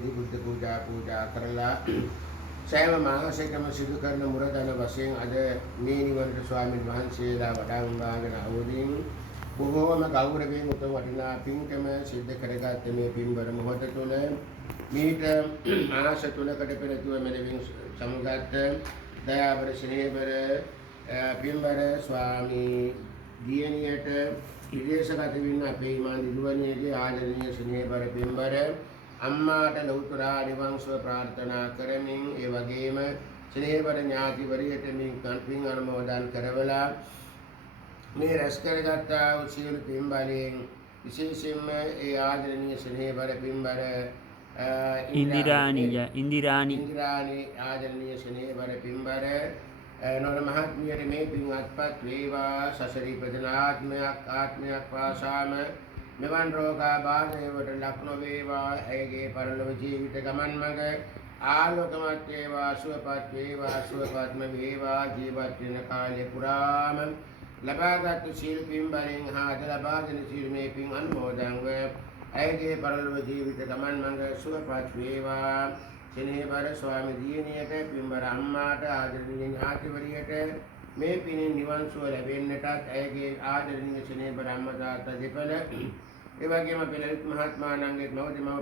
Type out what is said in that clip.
මෙහිදී බුද්ධ පූජා කරලා සෑම මාසයකම සිදු කරන මුරදන වශයෙන් අද මේ නිවනට ස්වාමීන් වහන්සේලා වඩාගෙන අවදීන් බොහෝම ගෞරවයෙන් උතුම් වටිනා පින්කම සිද්ධ කරගත් මේ පින්බර මොහොත තුළ මීට මාස 3කට පෙර තුව මෙලෙසින් සමුගත් දයාබර ස්නේහබර පින්බර ස්වාමී දියණියට විදේශගත වෙන අපේ මාන් දිනුවණියගේ ආදරණීය ස්නේහබර පින්බර අම්මාට ලෞතර නිවන් සුව ප්‍රාර්ථනා කරමින් ඒ වගේම ස්නේහබර ඥාතිවරියට මේ පින් අනුමෝදන් කරවලා මේ රැස් කරගත්තා වූ සියලු පින් බලයෙන් විශේෂයෙන්ම ඒ ආදරණීය ස්නේහබර පින්බර ඉන්දිරාණි ආදරණීය ස්නේහබර පින්බර නොර මහත්මියට මේ පින් අත්පත් වේවා සසර ඉපදෙන ආත්මයක් වාසාම මෙවන් රෝගාබාධයකට ලක් නොවේවා ඇයගේ පරලොව ජීවිත ගමන් මඟ ආලෝකමත් වේවා සුවපත්ම වේවා ජීවත් වෙන කාලය පුරාම ලබාගත් සීල පින් බලෙන් හා ලබා දෙන සීල මේ පින් අනුමෝදන්ව ඇයගේ පරලොව ජීවිත ගමන් මඟ සුවපත් වේවා ස්නේහබර ස්වාමී දියණියට පින්බර අම්මාට ආදරණීය ඥාතිවරියට මේ පිනින් නිවන් සුව ලැබෙන්නටත් ඇයගේ ආදරණීය ස්නේහබර අම්මා තාත්තා දෙපළ ඒ වගේම පෙරලිත් මහත්මයාණන්ගේ නවදෙමව